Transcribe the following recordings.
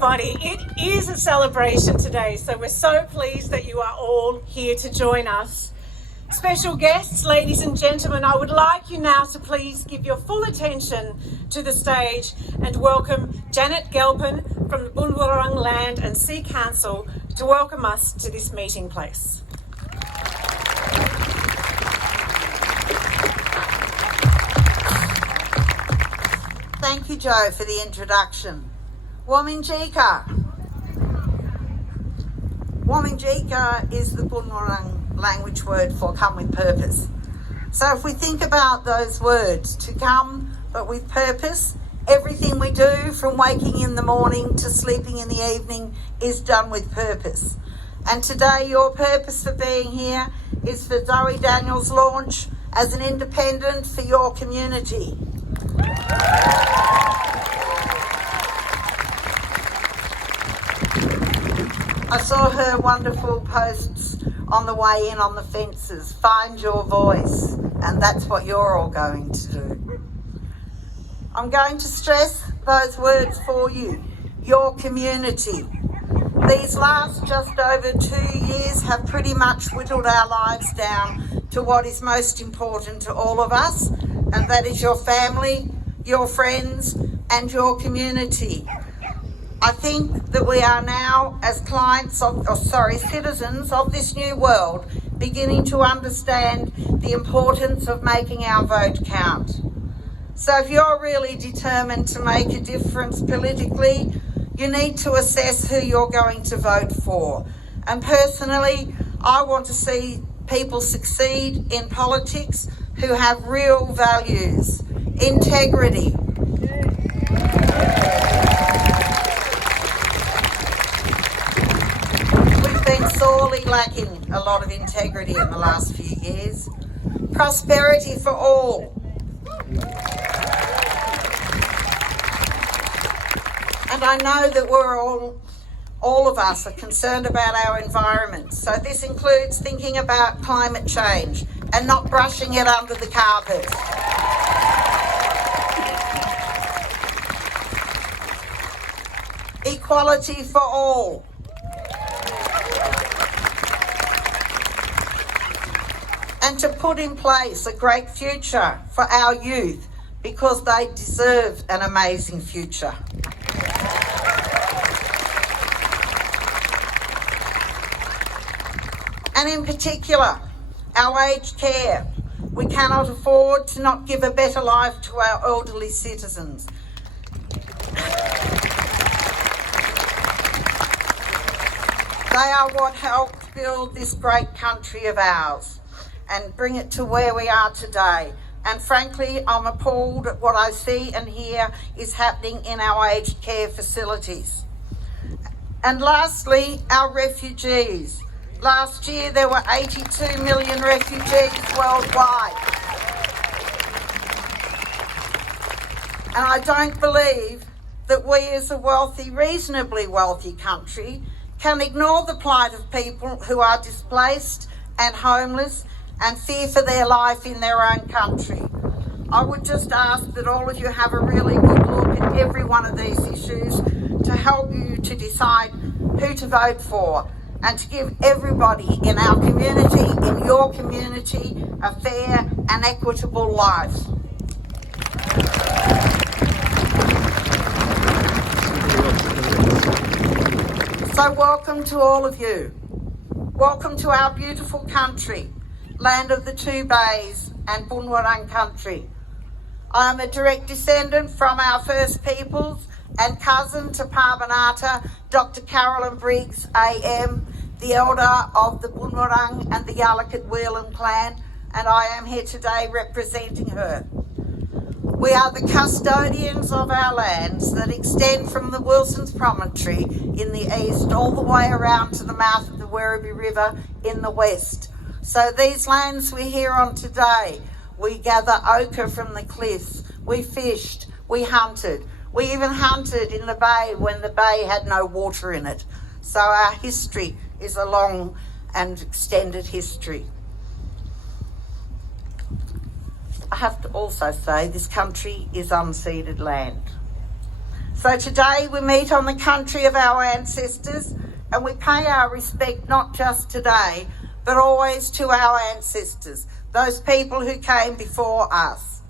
everybody. It is a celebration today, so we're so pleased that you are all here to join us. Special guests, ladies and gentlemen, I would like you now to please give your full attention to the stage and welcome Janet Gelpin from the Bunwurrung Land and Sea Council to welcome us to this meeting place. Thank you, Joe, for the introduction. Wominjeka. Wominjeka is the Bunwurrung language word for come with purpose. So if we think about those words, to come but with purpose, everything we do from waking in the morning to sleeping in the evening is done with purpose. And today your purpose for being here is for Zoe Daniels' launch as an independent for your community. I saw her wonderful posts on the way in on the fences. Find your voice, and that's what you're all going to do. I'm going to stress those words for you. Your community. These last just over 2 years have pretty much whittled our lives down to what is most important to all of us, and that is your family, your friends, and your community. I think that we are now, as citizens of this new world, beginning to understand the importance of making our vote count. So if you're really determined to make a difference politically, you need to assess who you're going to vote for. And personally, I want to see people succeed in politics who have real values, integrity. We've been sorely lacking a lot of integrity in the last few years. Prosperity for all. And I know that all of us are concerned about our environment. So this includes thinking about climate change and not brushing it under the carpet. Equality for all. And to put in place a great future for our youth, because they deserve an amazing future. And in particular, our aged care. We cannot afford to not give a better life to our elderly citizens. They are what helped build this great country of ours and bring it to where we are today. And frankly, I'm appalled at what I see and hear is happening in our aged care facilities. And lastly, our refugees. Last year, there were 82 million refugees worldwide. And I don't believe that we as a wealthy, reasonably wealthy country can ignore the plight of people who are displaced and homeless and fear for their life in their own country. I would just ask that all of you have a really good look at every one of these issues to help you to decide who to vote for and to give everybody in our community, in your community, a fair and equitable life. So welcome to all of you. Welcome to our beautiful country, land of the two bays and Bunwurrung country. I am a direct descendant from our First Peoples and cousin to Parbanata, Dr. Carolyn Briggs AM, the elder of the Bunwurrung and the Yalukit Whelan clan, and I am here today representing her. We are the custodians of our lands that extend from the Wilson's Promontory in the east all the way around to the mouth of the Werribee River in the west. So these lands we're here on today, we gather ochre from the cliffs, we fished, we hunted. We even hunted in the bay when the bay had no water in it. So our history is a long and extended history. I have to also say this country is unceded land. So today we meet on the country of our ancestors, and we pay our respect not just today, but always to our ancestors, those people who came before us.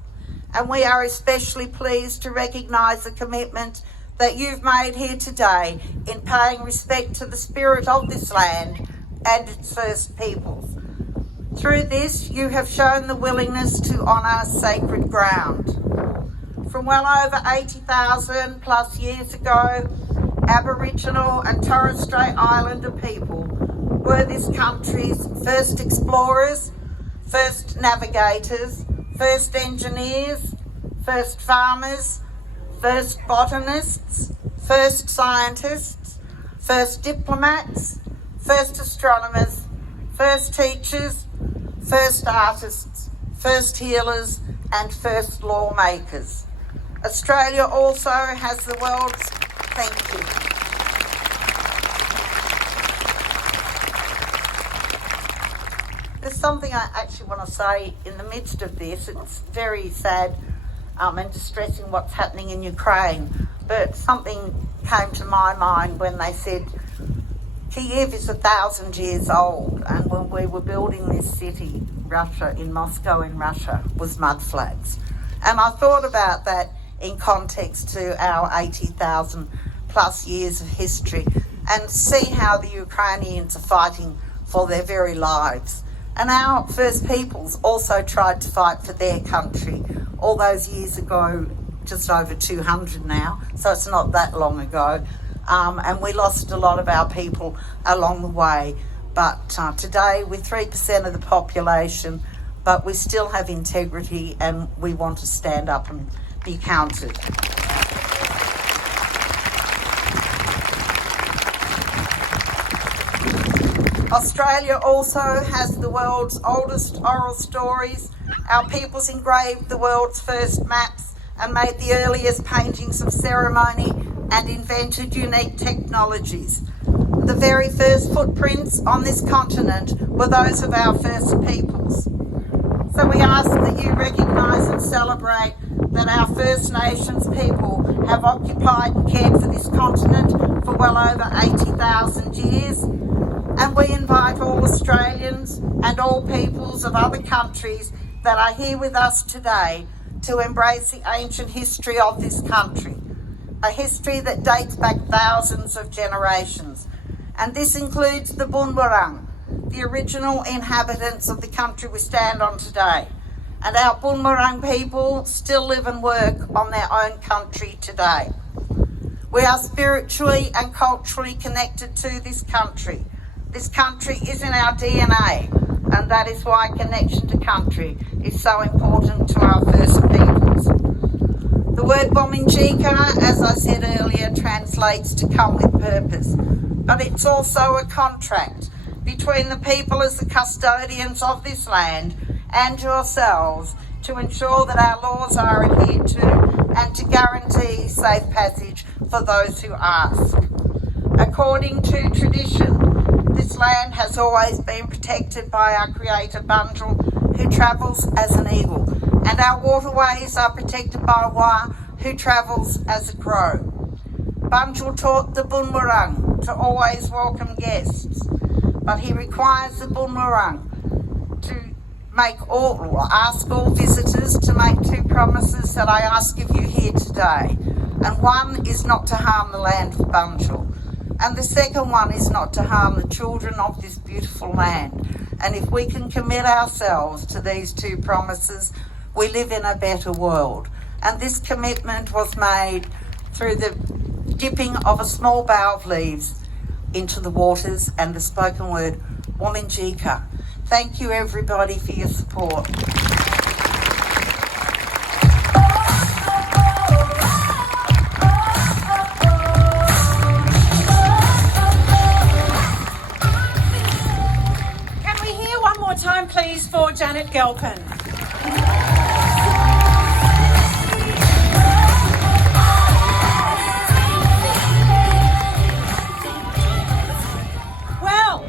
And we are especially pleased to recognise the commitment that you've made here today in paying respect to the spirit of this land and its first peoples. Through this, you have shown the willingness to honour sacred ground. From well over 80,000 plus years ago, Aboriginal and Torres Strait Islander people were this country's first explorers, first navigators, first engineers, first farmers, first botanists, first scientists, first diplomats, first astronomers, first teachers, first artists, first healers, and first lawmakers. Australia also has the world's... Thank you. There's something I actually want to say in the midst of this. It's very sad and distressing what's happening in Ukraine, but something came to my mind when they said Kiev is 1,000 years old, and when we were building this city, Russia, in Moscow in Russia, was mudflats. And I thought about that in context to our 80,000 plus years of history, and see how the Ukrainians are fighting for their very lives. And our First Peoples also tried to fight for their country all those years ago, just over 200 now, so it's not that long ago. And we lost a lot of our people along the way. But today we're 3% of the population, but we still have integrity and we want to stand up and be counted. Australia also has the world's oldest oral stories. Our peoples engraved the world's first maps and made the earliest paintings of ceremony and invented unique technologies. The very first footprints on this continent were those of our First Peoples. So we ask that you recognise and celebrate that our First Nations people have occupied and cared for this continent for well over 80,000 years. And we invite all Australians and all peoples of other countries that are here with us today to embrace the ancient history of this country, a history that dates back thousands of generations. And this includes the Bunwurrung, the original inhabitants of the country we stand on today. And our Bunwurrung people still live and work on their own country today. We are spiritually and culturally connected to this country. This country is in our DNA, and that is why connection to country is so important to our First Peoples. The word Bominjika, as I said earlier, translates to come with purpose, but it's also a contract between the people as the custodians of this land and yourselves to ensure that our laws are adhered to and to guarantee safe passage for those who ask. According to tradition, this land has always been protected by our creator Bunjil, who travels as an eagle, and our waterways are protected by Wa, who travels as a crow. Bunjil taught the Bunwurrung to always welcome guests, but he requires the Bunwurrung to ask all visitors to make two promises that I ask of you here today. And one is not to harm the land of Bunjil. And the second one is not to harm the children of this beautiful land. And if we can commit ourselves to these two promises, we live in a better world. And this commitment was made through the dipping of a small bough of leaves into the waters and the spoken word, Wominjika. Thank you everybody for your support. Time please for Janet Galpin. Well,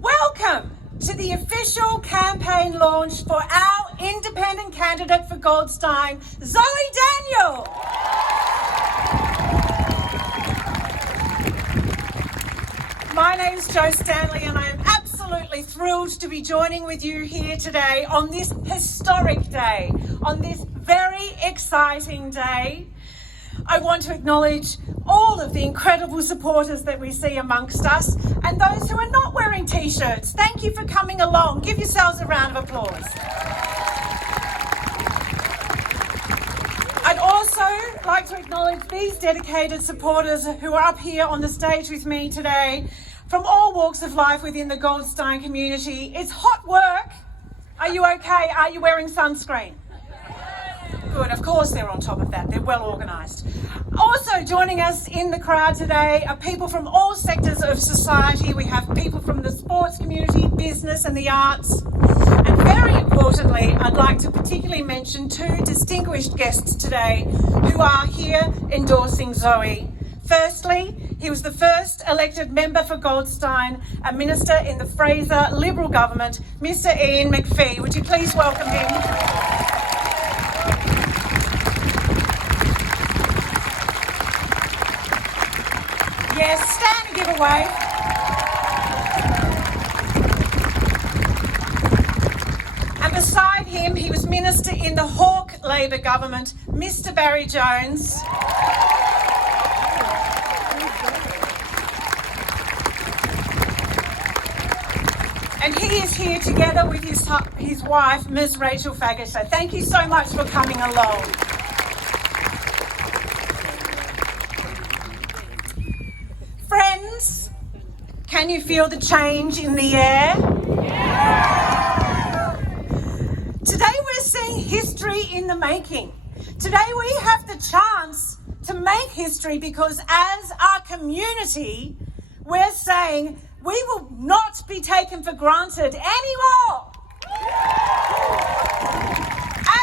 welcome to the official campaign launch for our independent candidate for Goldstein, Zoe Daniel. My name's Jo Stanley and I am absolutely thrilled to be joining with you here today on this historic day, on this very exciting day. I want to acknowledge all of the incredible supporters that we see amongst us and those who are not wearing t-shirts. Thank you for coming along. Give yourselves a round of applause. I'd also like to acknowledge these dedicated supporters who are up here on the stage with me today from all walks of life within the Goldstein community. It's hot work. Are you okay? Are you wearing sunscreen? Good, of course they're on top of that. They're well organised. Also joining us in the crowd today are people from all sectors of society. We have people from the sports community, business and the arts. And very importantly, I'd like to particularly mention two distinguished guests today who are here endorsing Zoe. Firstly, he was the first elected member for Goldstein, a minister in the Fraser Liberal government, Mr. Ian McPhee. Would you please welcome him? Yes, stand and give a wave. And beside him, he was Minister in the Hawke Labor government, Mr. Barry Jones. And he is here together with his wife, Ms. Rachel Faggot. So thank you so much for coming along. Friends, can you feel the change in the air? Yeah. Today we're seeing history in the making. Today we have the chance to make history because as our community, we're saying we will not be taken for granted anymore.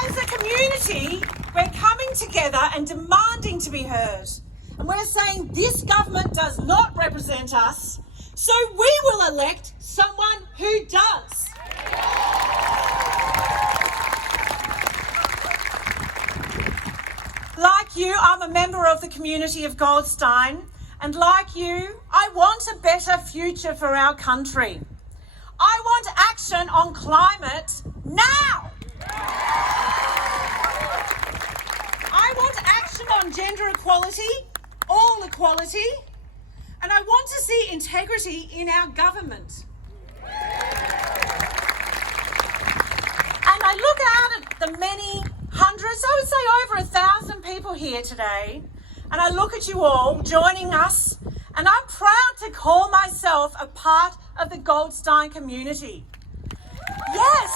As a community, we're coming together and demanding to be heard. And we're saying this government does not represent us, so we will elect someone who does. Like you, I'm a member of the community of Goldstein, and like you, I want a better future for our country. I want action on climate now. I want action on gender equality, all equality, and I want to see integrity in our government. And I look out at the many hundreds, I would say over 1,000 people here today, and I look at you all joining us, and I'm proud to call myself a part of the Goldstein community. Yes,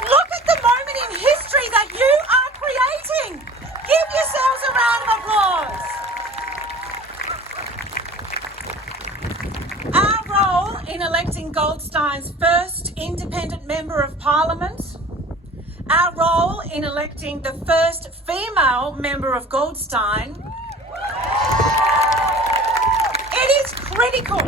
look at the moment in history that you are creating. Give yourselves a round of applause. Our role in electing Goldstein's first independent member of Parliament, our role in electing the first female member of Goldstein, it is critical.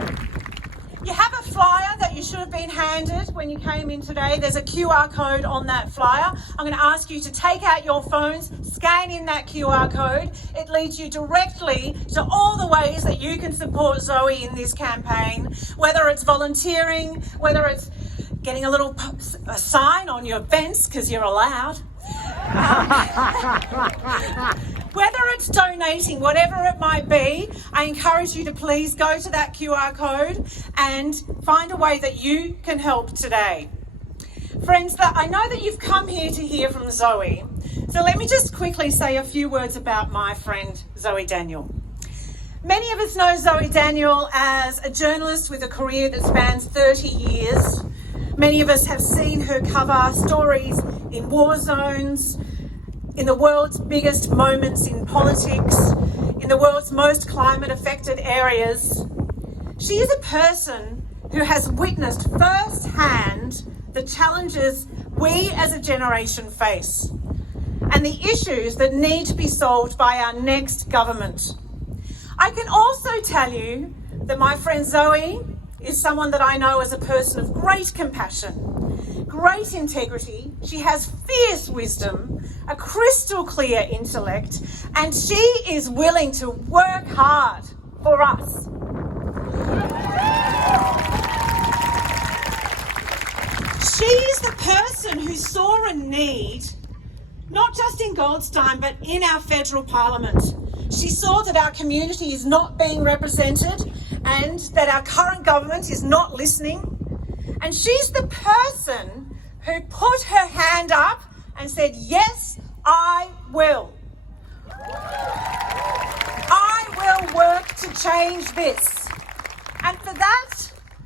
You have a flyer that you should have been handed when you came in today. There's a QR code on that flyer. I'm going to ask you to take out your phones, scan in that QR code. It leads you directly to all the ways that you can support Zoe in this campaign, whether it's volunteering, whether it's getting a sign on your fence because you're allowed. Whether it's donating, whatever it might be, I encourage you to please go to that QR code and find a way that you can help today. Friends, I know that you've come here to hear from Zoe, so let me just quickly say a few words about my friend Zoe Daniel. Many of us know Zoe Daniel as a journalist with a career that spans 30 years. Many of us have seen her cover stories in war zones, in the world's biggest moments in politics, in the world's most climate-affected areas. She is a person who has witnessed firsthand the challenges we as a generation face and the issues that need to be solved by our next government. I can also tell you that my friend Zoe is someone that I know as a person of great compassion, great integrity. She has fierce wisdom, a crystal clear intellect, and she is willing to work hard for us. need, not just in Goldstein, but in our federal parliament. She saw that our community is not being represented and that our current government is not listening. And she's the person who put her hand up and said, yes, I will. I will work to change this. And for that,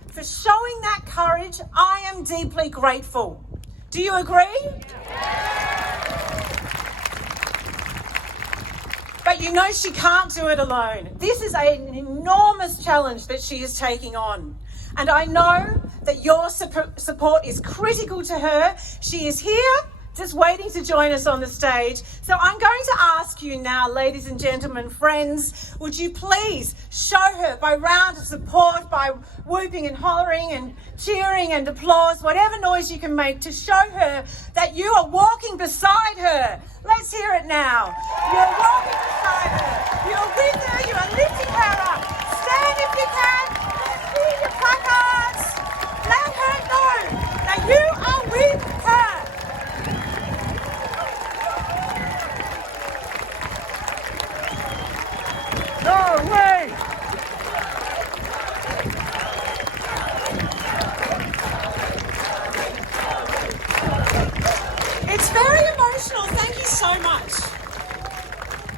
for showing that courage, I am deeply grateful. Do you agree? But you know she can't do it alone. This is an enormous challenge that she is taking on. And I know that your support is critical to her. She is here, just waiting to join us on the stage. So I'm going to ask you now, ladies and gentlemen, friends, would you please show her by round of support, by whooping and hollering and cheering and applause, whatever noise you can make to show her that you are walking beside her. Let's hear it now. You're walking beside her. You're with her. You are lifting her up. Stand if you can. See your placards. Let her know that you are with her. No way! It's very emotional. Thank you so much.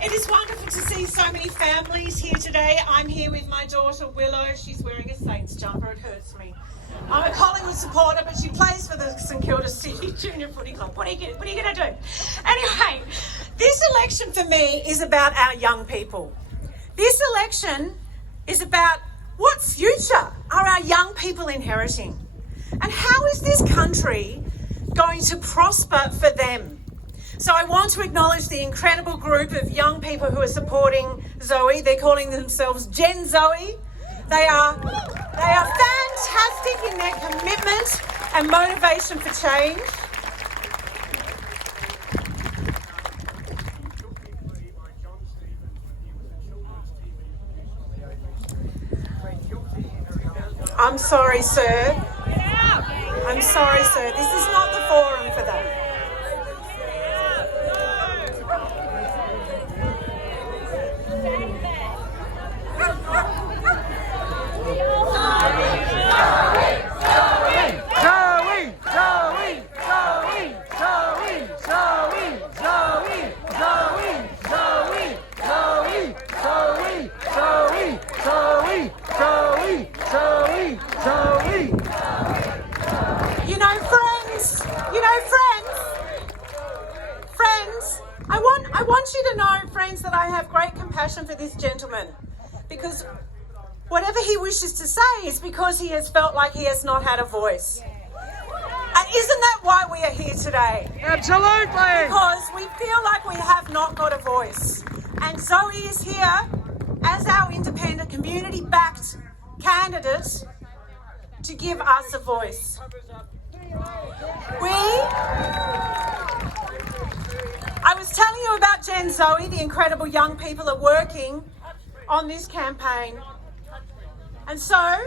It is wonderful to see so many families here today. I'm here with my daughter Willow. She's wearing a Saints jumper. It hurts me. I'm a Collingwood supporter, but she plays for the St Kilda City Junior Footy Club. What are you going to do? Anyway, this election for me is about our young people. This election is about what future are our young people inheriting? And how is this country going to prosper for them? So I want to acknowledge the incredible group of young people who are supporting Zoe. They're calling themselves Gen Zoe. They are fantastic in their commitment and motivation for change. I'm sorry, sir. I'm sorry, sir. This is not the forum for that. I want you to know, friends, that I have great compassion for this gentleman, because whatever he wishes to say is because he has felt like he has not had a voice. And isn't that why we are here today? Absolutely! Because we feel like we have not got a voice. And Zoe is here as our independent, community-backed candidate to give us a voice. I was telling you about Gen Zoe, the incredible young people are working on this campaign. And so,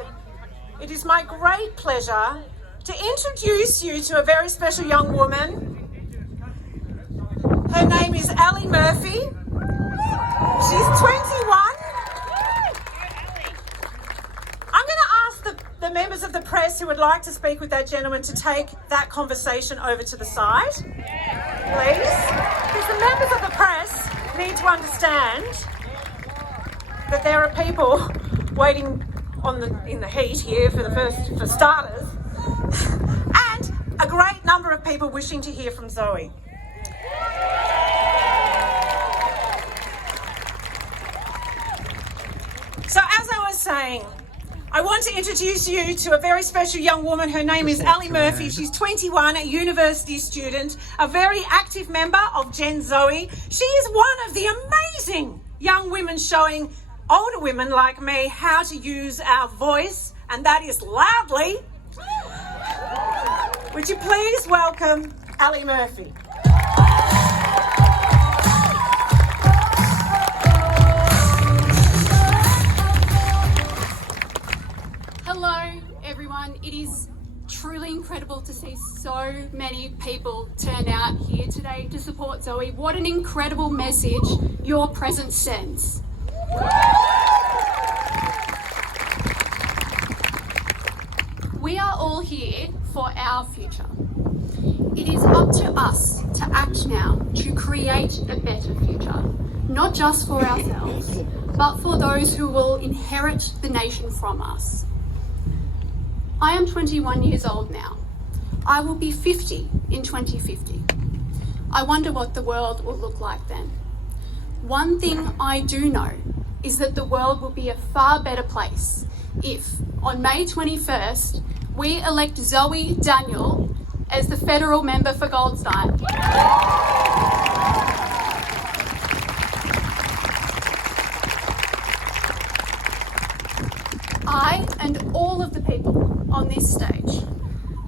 it is my great pleasure to introduce you to a very special young woman. Her name is Ali Murphy. She's 21. I'm going to ask the members of the press who would like to speak with that gentleman to take that conversation over to the side, please. Because the members of the press need to understand that there are people waiting in the heat here for starters, and a great number of people wishing to hear from Zoe. So as I was saying, I want to introduce you to a very special young woman. Her name is Ali Murphy. She's 21, a university student, a very active member of Gen Zoe. She is one of the amazing young women showing older women like me how to use our voice, and that is loudly. Would you please welcome Ali Murphy? Hello, everyone. It is truly incredible to see so many people turn out here today to support Zoe. What an incredible message your presence sends. We are all here for our future. It is up to us to act now to create a better future, not just for ourselves, but for those who will inherit the nation from us. I am 21 years old now. I will be 50 in 2050. I wonder what the world will look like then. One thing I do know is that the world will be a far better place if, on May 21st, we elect Zoe Daniel as the federal member for Goldstein. I and all of the people on this stage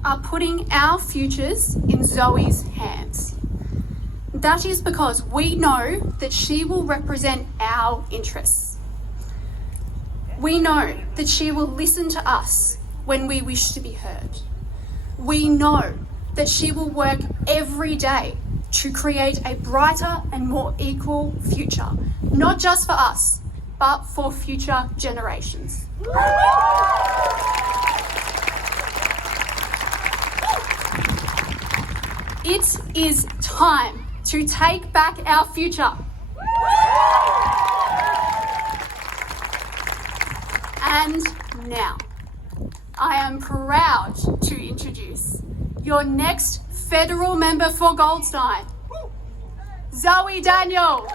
are putting our futures in Zoe's hands. That is because we know that she will represent our interests. We know that she will listen to us when we wish to be heard. We know that she will work every day to create a brighter and more equal future, not just for us, but for future generations. It is time to take back our future. And now, I am proud to introduce your next federal member for Goldstein, Zoe Daniel.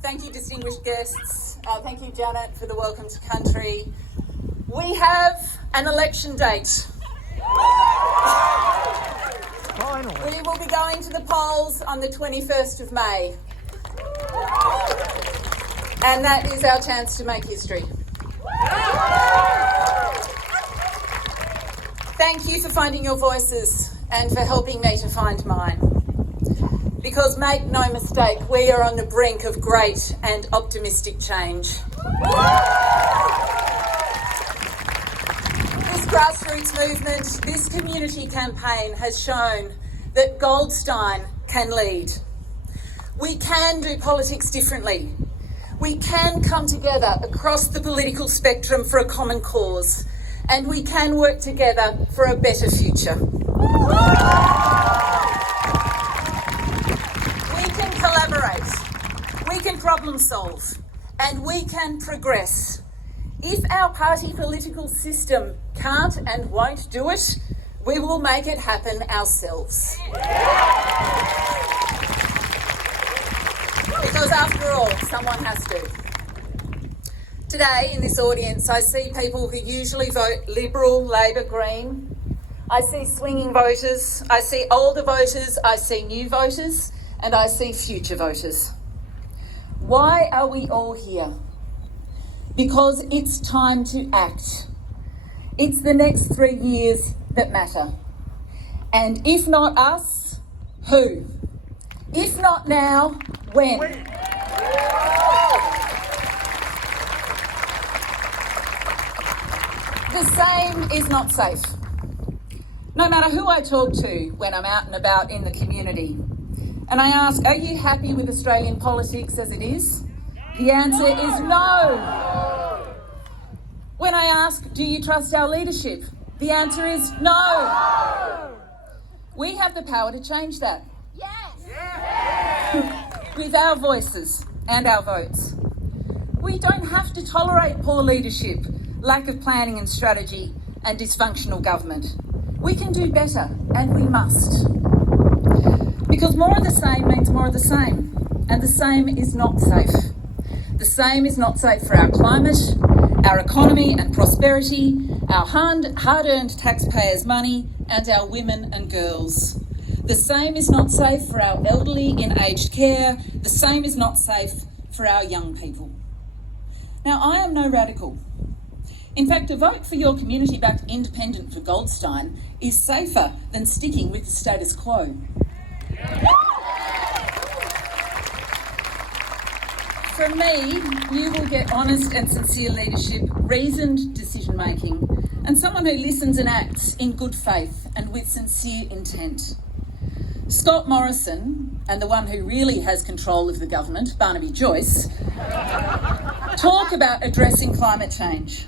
Thank you, distinguished guests. Thank you, Janet, for the welcome to country. We have an election date. Finally. We will be going to the polls on the 21st of May. And that is our chance to make history. Thank you for finding your voices and for helping me to find mine. Because make no mistake, we are on the brink of great and optimistic change. This grassroots movement, this community campaign has shown that Goldstein can lead. We can do politics differently. We can come together across the political spectrum for a common cause, and we can work together for a better future. We can problem solve, and we can progress. If our party political system can't and won't do it, we will make it happen ourselves. Because after all, someone has to. Today in this audience, I see people who usually vote Liberal, Labor, Green. I see swinging voters, I see older voters, I see new voters, and I see future voters. Why are we all here? Because it's time to act. It's the next 3 years that matter. And if not us, who? If not now, when? The same is not safe. No matter who I talk to when I'm out and about in the community, and I ask, are you happy with Australian politics as it is? The answer is no. When I ask, do you trust our leadership? The answer is no. We have the power to change that. Yes. With our voices and our votes. We don't have to tolerate poor leadership, lack of planning and strategy, and dysfunctional government. We can do better, and we must. Because more of the same means more of the same, and the same is not safe. The same is not safe for our climate, our economy and prosperity, our hard-earned taxpayers' money, and our women and girls. The same is not safe for our elderly in aged care. The same is not safe for our young people. Now, I am no radical. In fact, a vote for your community-backed independent for Goldstein is safer than sticking with the status quo. From me, you will get honest and sincere leadership, reasoned decision-making, and someone who listens and acts in good faith and with sincere intent. Scott Morrison, and the one who really has control of the government, Barnaby Joyce, talk about addressing climate change.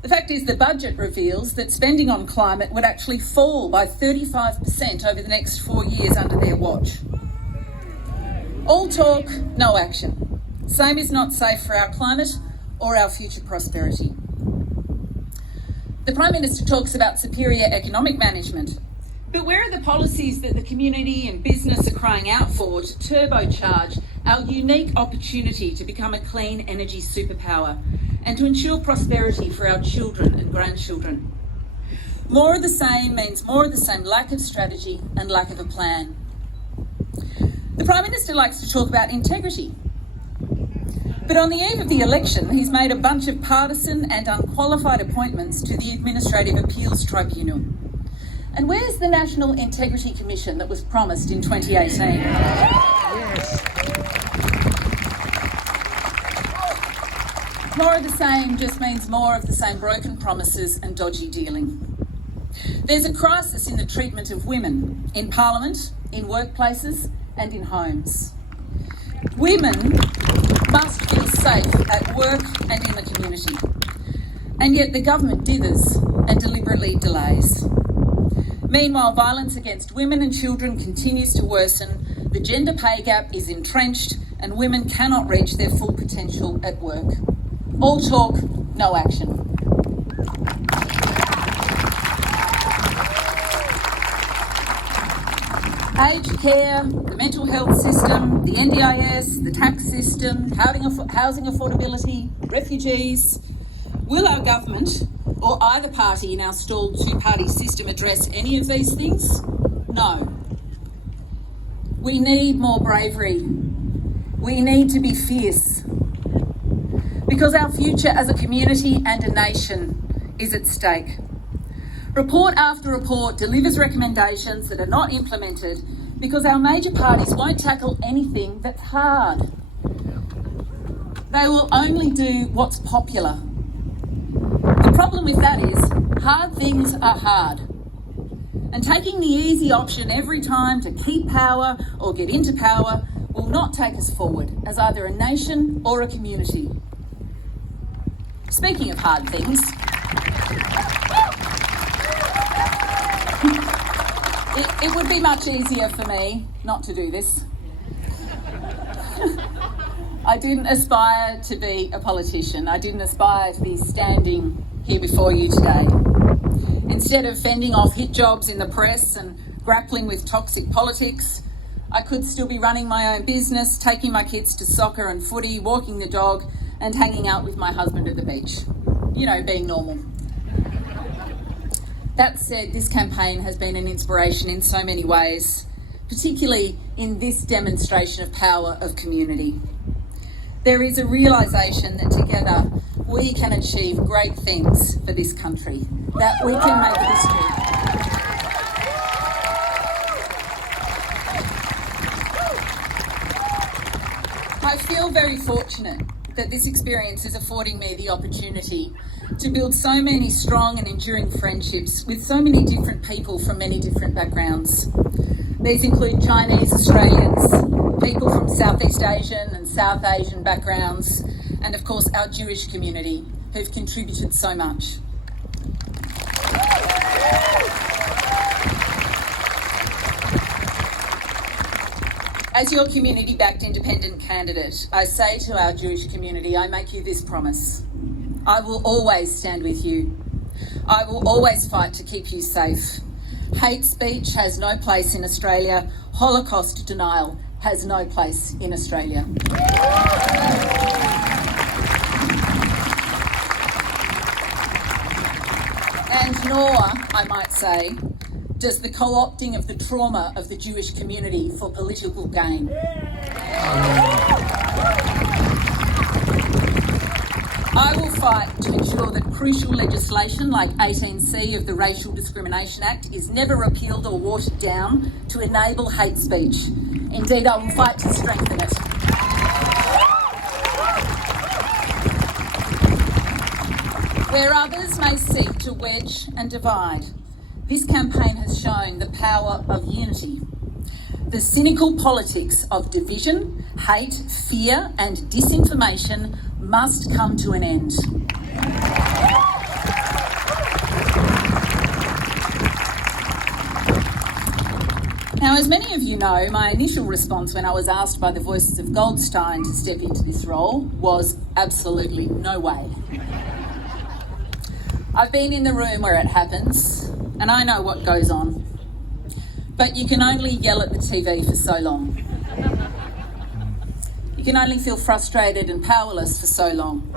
The fact is, the budget reveals that spending on climate would actually fall by 35% over the next 4 years under their watch. All talk, no action. Same is not safe for our climate or our future prosperity. The Prime Minister talks about superior economic management, but where are the policies that the community and business are crying out for to turbocharge our unique opportunity to become a clean energy superpower and to ensure prosperity for our children and grandchildren? More of the same means more of the same lack of strategy and lack of a plan. The Prime Minister likes to talk about integrity. But on the eve of the election, he's made a bunch of partisan and unqualified appointments to the Administrative Appeals Tribunal. And where's the National Integrity Commission that was promised in 2018? Yes. More of the same just means more of the same broken promises and dodgy dealing. There's a crisis in the treatment of women in Parliament, in workplaces and in homes. Women must feel safe at work and in the community. And yet the government dithers and deliberately delays. Meanwhile, violence against women and children continues to worsen, the gender pay gap is entrenched, and women cannot reach their full potential at work. All talk, no action. Aged care, the mental health system, the NDIS, the tax system, housing affordability, refugees. Will our government or either party in our stalled two-party system address any of these things? No. We need more bravery. We need to be fierce. Because our future as a community and a nation is at stake. Report after report delivers recommendations that are not implemented because our major parties won't tackle anything that's hard. They will only do what's popular. The problem with that is hard things are hard. And taking the easy option every time to keep power or get into power will not take us forward as either a nation or a community. Speaking of hard things, it would be much easier for me not to do this. I didn't aspire to be a politician. I didn't aspire to be standing here before you today. Instead of fending off hit jobs in the press and grappling with toxic politics, I could still be running my own business, taking my kids to soccer and footy, walking the dog, and hanging out with my husband at the beach. You know, being normal. That said, this campaign has been an inspiration in so many ways, particularly in this demonstration of power of community. There is a realisation that together we can achieve great things for this country, that we can make history. feel very fortunate that this experience is affording me the opportunity to build so many strong and enduring friendships with so many different people from many different backgrounds. These include Chinese Australians, people from Southeast Asian and South Asian backgrounds, and of course our Jewish community, who've contributed so much. As your community-backed independent candidate, I say to our Jewish community, I make you this promise. I will always stand with you. I will always fight to keep you safe. Hate speech has no place in Australia. Holocaust denial has no place in Australia. And nor, I might say, does the co-opting of the trauma of the Jewish community for political gain. I will fight to ensure that crucial legislation like 18C of the Racial Discrimination Act is never repealed or watered down to enable hate speech. Indeed, I will fight to strengthen it. Where others may seek to wedge and divide, this campaign has shown the power of unity. The cynical politics of division, hate, fear and disinformation must come to an end. Now, as many of you know, my initial response when I was asked by the Voices of Goldstein to step into this role was absolutely no way. I've been in the room where it happens, and I know what goes on. But you can only yell at the TV for so long. You can only feel frustrated and powerless for so long.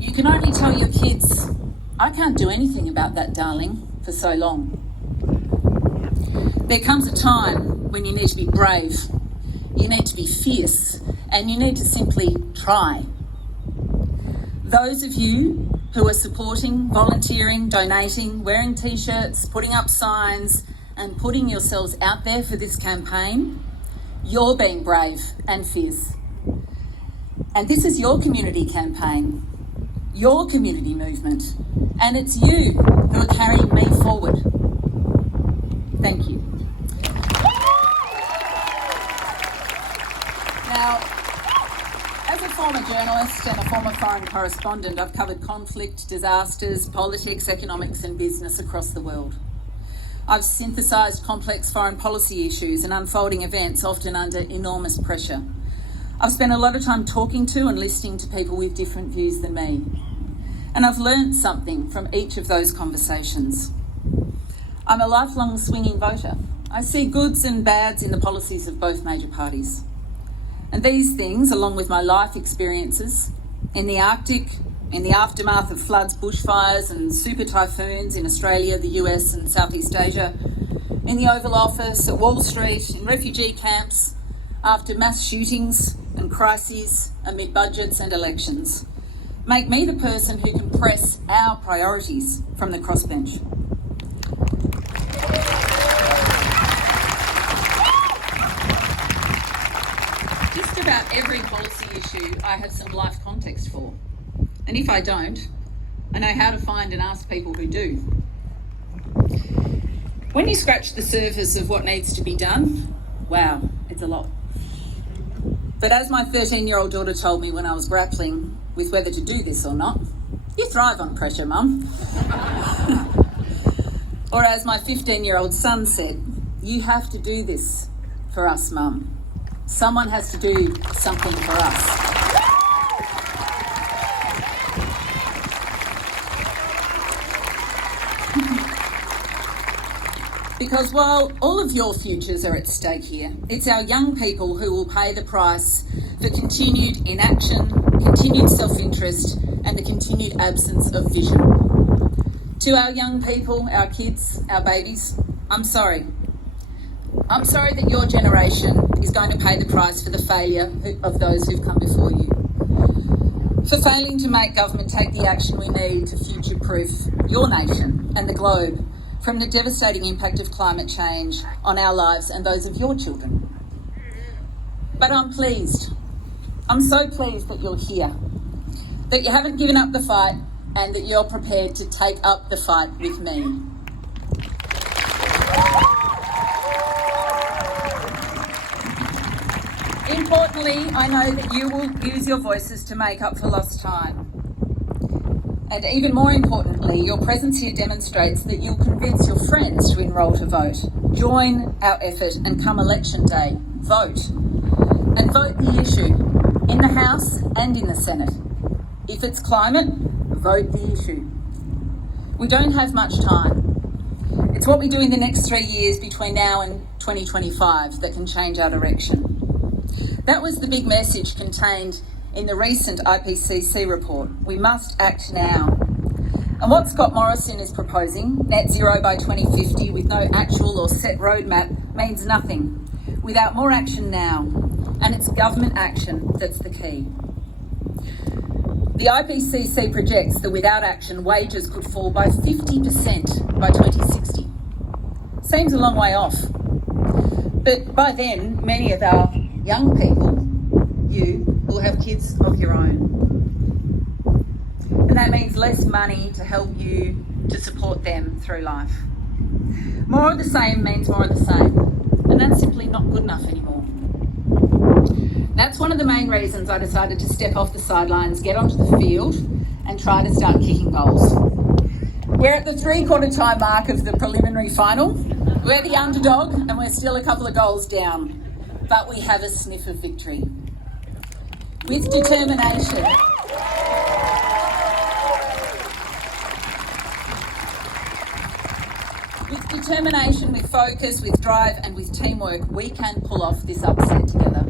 You can only tell your kids, I can't do anything about that, darling, for so long. There comes a time when you need to be brave, you need to be fierce, and you need to simply try. Those of you who are supporting, volunteering, donating, wearing t-shirts, putting up signs, and putting yourselves out there for this campaign, you're being brave and fierce. And this is your community campaign, your community movement, and it's you who are carrying me forward. Thank you. Now, as a former journalist and a former foreign correspondent, I've covered conflict, disasters, politics, economics and business across the world. I've synthesised complex foreign policy issues and unfolding events, often under enormous pressure. I've spent a lot of time talking to and listening to people with different views than me. And I've learned something from each of those conversations. I'm a lifelong swinging voter. I see goods and bads in the policies of both major parties. And these things, along with my life experiences in the Arctic, in the aftermath of floods, bushfires and super typhoons in Australia, the US and Southeast Asia, in the Oval Office, at Wall Street, in refugee camps, after mass shootings and crises amid budgets and elections, make me the person who can press our priorities from the crossbench. Just about every policy issue I have some life context for. And if I don't, I know how to find and ask people who do. When you scratch the surface of what needs to be done, wow, it's a lot. But as my 13-year-old daughter told me when I was grappling with whether to do this or not, you thrive on pressure, Mum. Or as my 15-year-old son said, you have to do this for us, Mum. Someone has to do something for us. Because while all of your futures are at stake here, it's our young people who will pay the price for continued inaction, continued self-interest, and the continued absence of vision. To our young people, our kids, our babies, I'm sorry. I'm sorry that your generation is going to pay the price for the failure of those who've come before you. For failing to make government take the action we need to future-proof your nation and the globe from the devastating impact of climate change on our lives and those of your children. But I'm pleased I'm so pleased that you're here, that you haven't given up the fight and that you're prepared to take up the fight with me. Importantly, I know that you will use your voices to make up for lost time. And even more importantly, your presence here demonstrates that you'll convince your friends to enrol to vote. Join our effort and come election day, vote. And vote the issue, in the House and in the Senate. If it's climate, vote the issue. We don't have much time. It's what we do in the next 3 years between now and 2025 that can change our direction. That was the big message contained in the recent IPCC report. We must act now. And what Scott Morrison is proposing, net zero by 2050 with no actual or set roadmap, means nothing without more action now. And it's government action that's the key. The IPCC projects that without action, wages could fall by 50% by 2060. Seems a long way off. But by then, many of our young people, you, will have kids of your own. And that means less money to help you to support them through life. More of the same means more of the same. And that's simply not good enough anymore. That's one of the main reasons I decided to step off the sidelines, get onto the field and try to start kicking goals. We're at the 3/4 time mark of the preliminary final. We're the underdog and we're still a couple of goals down, but we have a sniff of victory. With determination, with focus, with drive and with teamwork, we can pull off this upset together.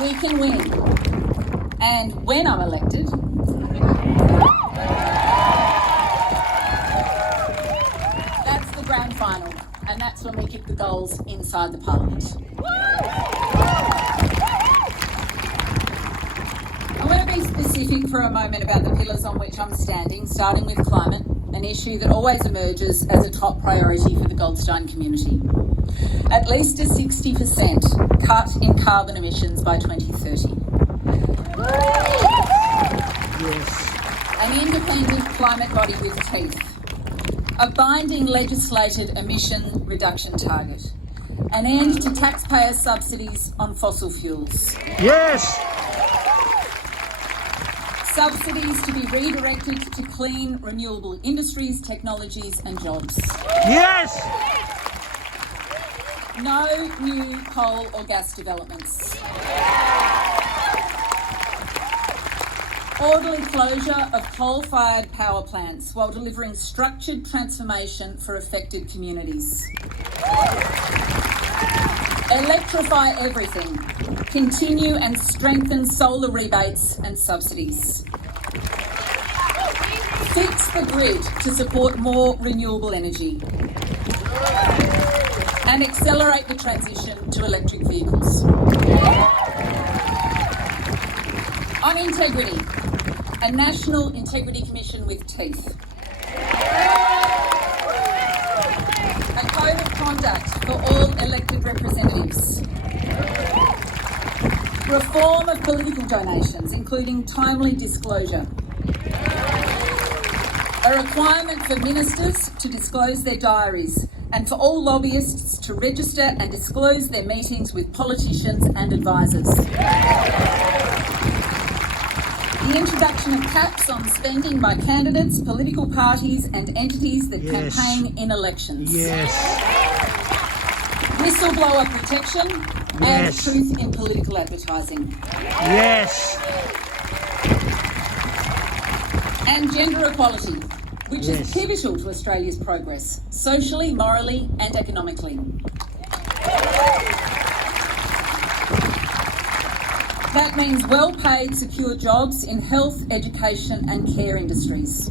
We can win. And when I'm elected, that's the grand final. And that's when we kick the goals inside the Parliament. I want to be specific for a moment about the pillars on which I'm standing, starting with climate, an issue that always emerges as a top priority for the Goldstein community. At least a 60% cut in carbon emissions by 2030. Yes. An independent climate body with teeth. A binding legislated emission reduction target. An end to taxpayer subsidies on fossil fuels. Yes. Subsidies to be redirected to clean, renewable industries, technologies and jobs. Yes. No new coal or gas developments. Orderly closure of coal-fired power plants while delivering structured transformation for affected communities. Electrify everything. Continue and strengthen solar rebates and subsidies. Fix the grid to support more renewable energy. And accelerate the transition to electric vehicles. On integrity, a National Integrity Commission with teeth. A code of conduct for all elected representatives. Reform of political donations, including timely disclosure. A requirement for ministers to disclose their diaries and for all lobbyists to register and disclose their meetings with politicians and advisors. The introduction of caps on spending by candidates, political parties and entities that Yes. campaign in elections. Yes. Whistleblower protection and Yes. truth in political advertising. Yes. And gender equality, which Yes. is pivotal to Australia's progress, socially, morally and economically. That means well-paid, secure jobs in health, education and care industries.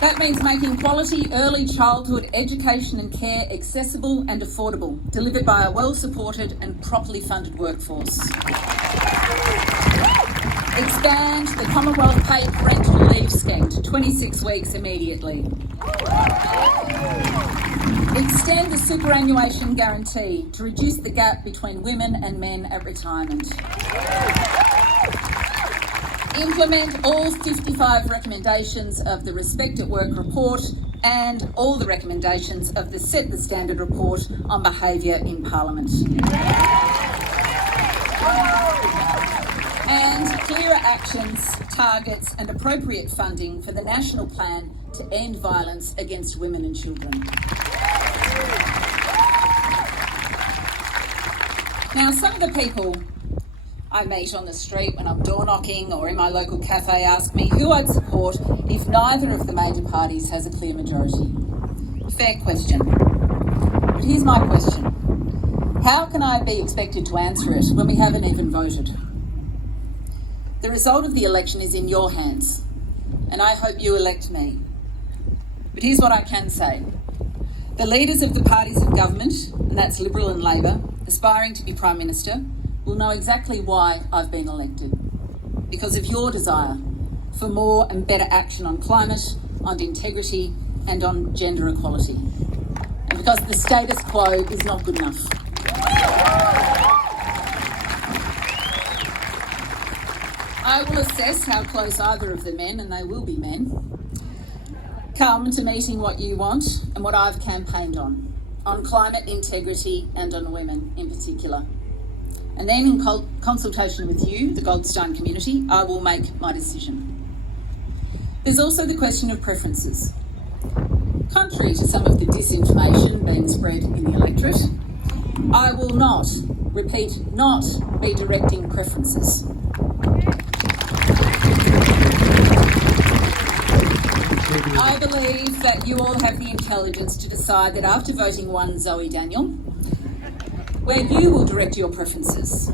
That means making quality early childhood education and care accessible and affordable, delivered by a well-supported and properly funded workforce. Expand the Commonwealth paid parental leave scheme to 26 weeks immediately. Extend the superannuation guarantee to reduce the gap between women and men at retirement. Implement all 55 recommendations of the Respect at Work report and all the recommendations of the Set the Standard report on behaviour in Parliament. And clearer actions, targets and appropriate funding for the national plan to end violence against women and children. Now, some of the people I meet on the street when I'm door knocking or in my local cafe ask me who I'd support if neither of the major parties has a clear majority. Fair question. But here's my question. How can I be expected to answer it when we haven't even voted? The result of the election is in your hands, and I hope you elect me. But here's what I can say. The leaders of the parties of government, and that's Liberal and Labor, aspiring to be Prime Minister, will know exactly why I've been elected. Because of your desire for more and better action on climate, on integrity, and on gender equality. And because the status quo is not good enough. I will assess how close either of the men, and they will be men, come to meeting what you want and what I've campaigned on climate integrity and on women in particular. And then in consultation with you, the Goldstein community, I will make my decision. There's also the question of preferences. Contrary to some of the disinformation being spread in the electorate, I will not, repeat, not be directing preferences. I believe that you all have the intelligence to decide that after voting one Zoe Daniel, where you will direct your preferences.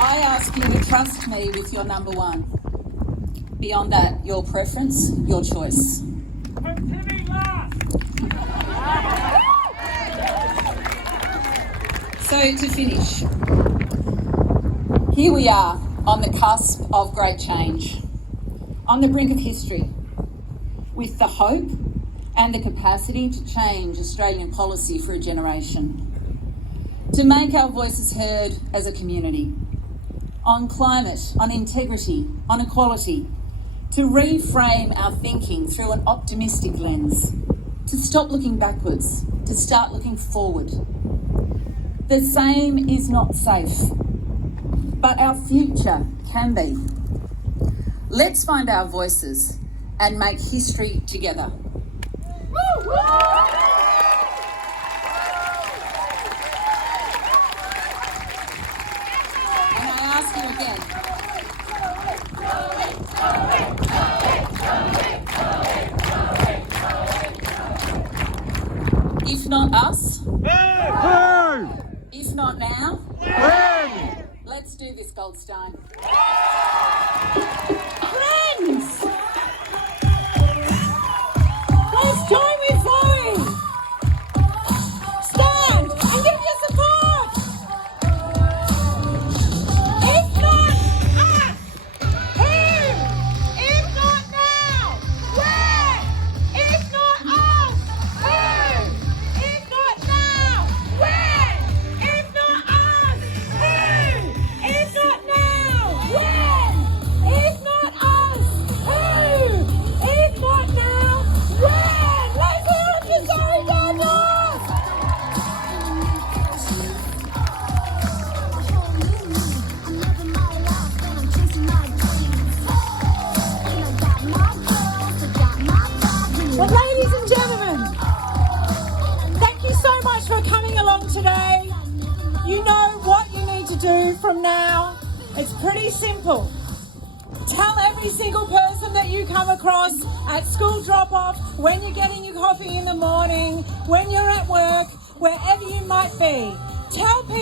I ask you to trust me with your number one. Beyond that, your preference, your choice. So to finish, here we are on the cusp of great change, on the brink of history, with the hope and the capacity to change Australian policy for a generation, to make our voices heard as a community, on climate, on integrity, on equality, to reframe our thinking through an optimistic lens, to stop looking backwards, to start looking forward. The same is not safe, but our future can be. Let's find our voices and make history together. And I ask you again. If not us, if not now, let's do this, Goldstein. Friends! Let's join with Zoe! Stand and give your support! If not us, who? If not now, when? If not us, who? If not now, when? If not us, who? If not now, when? If not us, who? If not now, when? Let's hear it for Zoe Daniel! Well, ladies and gentlemen, thank you so much for coming along today. You know what you need to do from now. It's pretty simple. Tell every single person that you come across at school drop-off, when you're getting your coffee in the morning, when you're at work, wherever you might be. Tell people